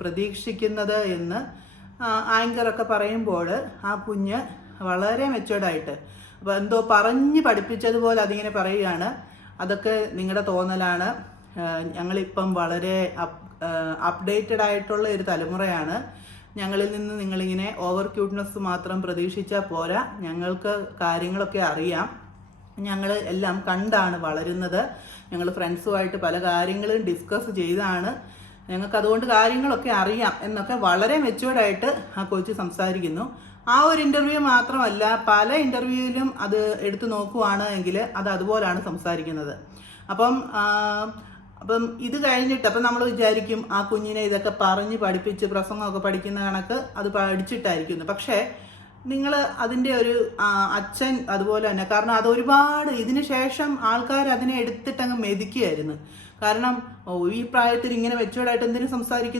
പ്രതീക്ഷിക്കുന്നത് എന്ന് ആങ്കറൊക്കെ പറയുമ്പോൾ ആ കുഞ്ഞ് വളരെ മെച്ചുവേർഡായിട്ട് അപ്പോൾ എന്തോ പറഞ്ഞ് പഠിപ്പിച്ചതുപോലെ അതിങ്ങനെ പറയുകയാണ്. അതൊക്കെ നിങ്ങളുടെ തോന്നലാണ്. ഞങ്ങളിപ്പം വളരെ അപ്ഡേറ്റഡ് ആയിട്ടുള്ള ഒരു തലമുറയാണ്. ഞങ്ങളിൽ നിന്ന് നിങ്ങളിങ്ങനെ ഓവർ ക്യൂട്ട്നെസ് മാത്രം പ്രതീക്ഷിച്ചാൽ പോരാ. ഞങ്ങൾക്ക് കാര്യങ്ങളൊക്കെ അറിയാം. ഞങ്ങൾ എല്ലാം കണ്ടാണ് വളരുന്നത്. ഞങ്ങൾ ഫ്രണ്ട്സുമായിട്ട് പല കാര്യങ്ങളും ഡിസ്കസ് ചെയ്താണ്. ഞങ്ങൾക്ക് അതുകൊണ്ട് കാര്യങ്ങളൊക്കെ അറിയാം എന്നൊക്കെ വളരെ മെച്ചുവേർഡായിട്ട് ആ കൊച്ച് സംസാരിക്കുന്നു. ആ ഒരു ഇൻ്റർവ്യൂ മാത്രമല്ല, പല ഇൻ്റർവ്യൂവിലും അത് എടുത്തു നോക്കുവാണ് എങ്കിൽ അത് അതുപോലാണ് സംസാരിക്കുന്നത്. അപ്പം ഇത് കഴിഞ്ഞിട്ട് അപ്പം നമ്മൾ വിചാരിക്കും ആ കുഞ്ഞിനെ ഇതൊക്കെ പറഞ്ഞ് പഠിപ്പിച്ച് പ്രസംഗമൊക്കെ പഠിക്കുന്ന കണക്ക് അത് പഠിച്ചിട്ടായിരിക്കുന്നു. പക്ഷേ നിങ്ങൾ അതിൻ്റെ ഒരു അച്ഛൻ അതുപോലെ തന്നെ, കാരണം അത് ഒരുപാട് ഇതിന് ശേഷം ആൾക്കാർ അതിനെ എടുത്തിട്ടങ്ങ് മെതിക്കുകയായിരുന്നു. കാരണം ഈ പ്രായത്തിൽ ഇങ്ങനെ മെച്ചുവേർഡായിട്ട് എന്തിനു സംസാരിക്കുന്നു